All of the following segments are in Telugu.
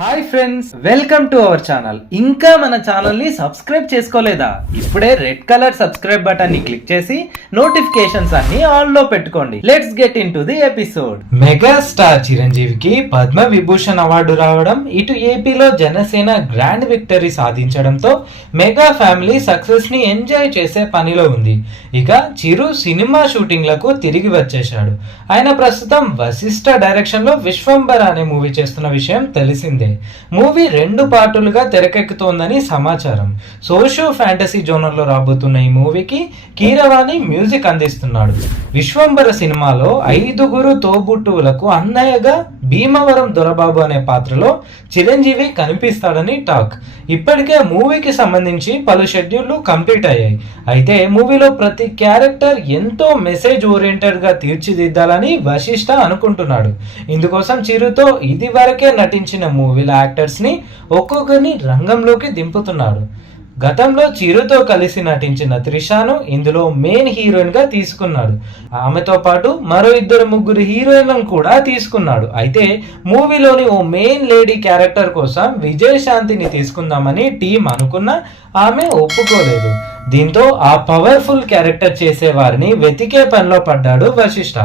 Hi friends, welcome to our channel. ఇంకా మన ఛానల్ ని సబ్స్క్రైబ్ చేసుకోలేదా? ఇప్పుడే రెడ్ కలర్ సబ్స్క్రైబ్ బటన్ ని క్లిక్ చేసి నోటిఫికేషన్స్ అన్ని ఆన్ లో పెట్టుకోండి. Let's get into the episode. Mega star చిరంజీవికి పద్మ విభూషణ్ అవార్డు రావడం, ఇటు ఏపీలో జనసేన గ్రాండ్ విక్టరీ సాధించడంతో మెగా ఫ్యామిలీ సక్సెస్ ని ఎంజాయ్ చేసే పనిలో ఉంది. ఇక చిరు సినిమా షూటింగ్లకు తిరిగి వచ్చేశాడు. ఆయన ప్రస్తుతం వశిష్ఠ డైరెక్షన్ లో విశ్వంబర అనే మూవీ చేస్తున్న విషయం తెలిసిందే. మూవీ 2 పార్టులుగా తెరకెక్కుతోందని సమాచారం. సోషో ఫ్యాంటసీ జోనర్లో రాబోతున్న ఈ మూవీకి కీరవాణి మ్యూజిక్ అందిస్తున్నాడు. విశ్వంబర సినిమాలో 5 తోబుట్టువులకు అన్నయ్యగా భీమవరం దొరబాబు అనే పాత్రలో చిరంజీవి కనిపిస్తాడని టాక్. ఇప్పటికే మూవీకి సంబంధించి పలు షెడ్యూళ్లు కంప్లీట్ అయ్యాయి. అయితే మూవీలో ప్రతి క్యారెక్టర్ ఎంతో మెసేజ్ ఓరియంటెడ్ గా తీర్చిదిద్దాలని వశిష్ఠ అనుకుంటున్నాడు. ఇందుకోసం చిరుతో ఇది వరకే నటించిన మూవీల యాక్టర్స్ ని ఒక్కొక్కరిని రంగంలోకి దింపుతున్నాడు. గతంలో చిరుతో కలిసి నటించిన త్రిషాను ఇందులో మెయిన్ హీరోయిన్ గా తీసుకున్నాడు. ఆమెతో పాటు మరో 2-3 హీరోయిన్లను కూడా తీసుకున్నాడు. అయితే మూవీలోని ఓ మెయిన్ లేడీ క్యారెక్టర్ కోసం విజయశాంతిని తీసుకుందామని టీం అనుకున్నా ఆమె ఒప్పుకోలేదు. దీంతో ఆ పవర్ఫుల్ క్యారెక్టర్ చేసే వారిని వెతికే పనిలో పడ్డాడు వశిష్ఠ.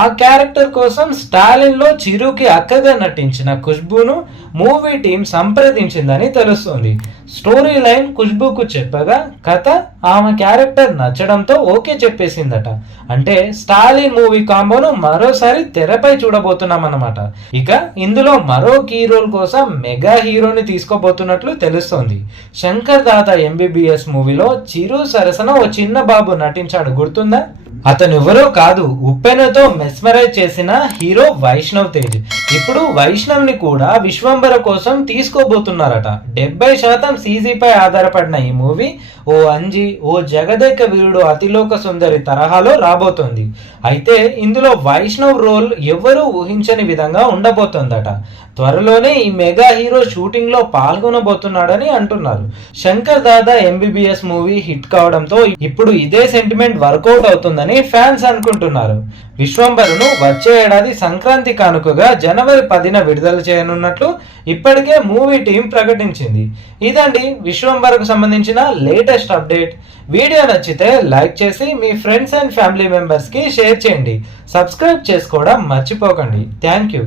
ఆ క్యారెక్టర్ కోసం స్టాలిన్ లో చిరుకి అక్కగా నటించిన ఖుష్బూను మూవీ టీం సంప్రదించిందని తెలుస్తోంది. స్టోరీ లైన్ ఖుష్బూకు చెప్పగా కథ ఆమె క్యారెక్టర్ నచ్చడంతో ఓకే చెప్పేసిందట. అంటే స్టాలిన్ మూవీ కాంబోను మరోసారి తెరపై చూడబోతున్నాం అన్నమాట. ఇక ఇందులో మరో కీ రోల్ కోసం మెగా హీరోని తీసుకోబోతున్నట్లు తెలుస్తోంది. శంకర్ దాదా ఎంబీబీఎస్ మూవీలో చిరు సరసన ఓ చిన్న బాబు నటించాడు, గుర్తుందా? అతను ఎవరో కాదు, ఉప్పెనతో మెస్మరైజ్ చేసిన హీరో వైష్ణవ్ తేజ్. ఇప్పుడు వైష్ణవ్ ని కూడా విశ్వంబర కోసం తీసుకోబోతున్నారట. 70% సీజీపై ఆధారపడిన ఈ మూవీ ఓ అంజి, ఓ జగదేక వీరుడు అతిలోక సుందరి తరహాలో రాబోతోంది. అయితే ఇందులో వైష్ణవ్ రోల్ ఎవరూ ఊహించని విధంగా ఉండబోతోందట. త్వరలోనే ఈ మెగా హీరో షూటింగ్ లో పాల్గొనబోతున్నాడని అంటున్నారు. Shankar Dada MBBS movie hit కావడంతో ఇప్పుడు ఇదే సెంటిమెంట్ వర్కౌట్ అవుతుందని ఫ్యాన్స్ అనుకుంటున్నారు. విశ్వంబరను వచ్చే ఏడాది సంక్రాంతి కానుకగా జనవరి 10న విడుదల చేయనున్నట్లు ఇప్పటికే మూవీ టీం ప్రకటించింది. ఇదండి విశ్వంబరకు సంబంధించిన లేటెస్ట్ అప్డేట్. వీడియో నచ్చితే లైక్ చేసి మీ ఫ్రెండ్స్ అండ్ ఫ్యామిలీ మెంబర్స్ కి షేర్ చేయండి. సబ్స్క్రైబ్ చేసుకోవడం మర్చిపోకండి. Thank you.